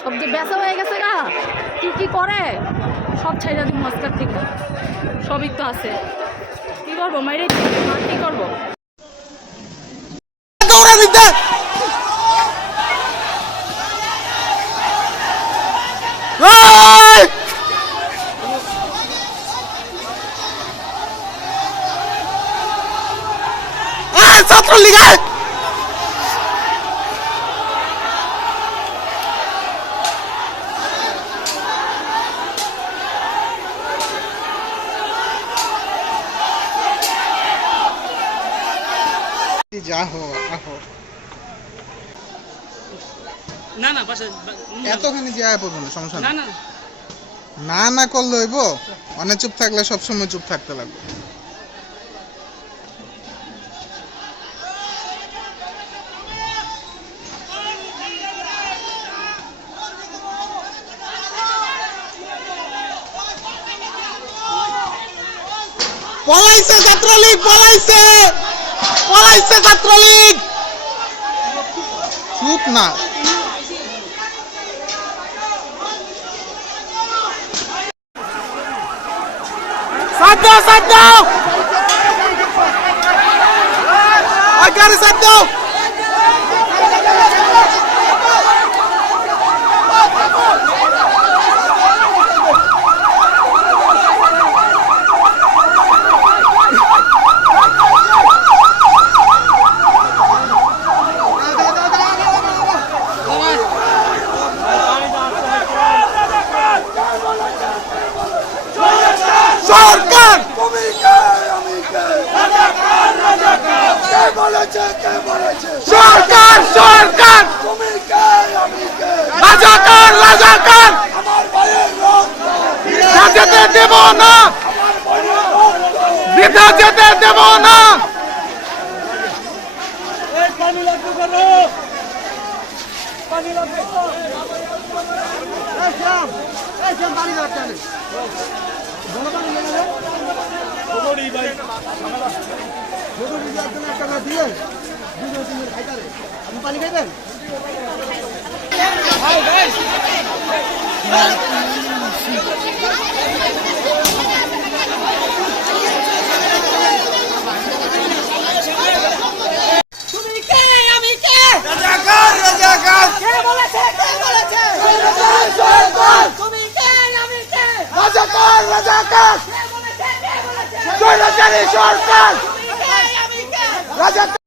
সব যে বেচা হয়ে গেছে গা, কি কি করে সব ছাইরা দিন মস্কার থেকে সবই তো আছে। কি করবো মাইরে, কি করবো? ছাত্রলীগের এতখানি যে আয় পড়বো না, সমস্যা না। না না করলে হইব, অনেক চুপ থাকলে সবসময় চুপ থাকতে লাগবে। পলাইছে ছাত্রলীগ, পলাইছে পলাইছে ছাত্রলীগ। চুপ না, সাথ দাও, সাথ দাও, আগারে সাথ দাও। সরকার সরকার সরকার রাজাকার রাজাকার যেতে দেব না, যেতে যেতে দেব না। পানি খাইবেন? রাজাকার রাজাকার সরকার রাজাকার।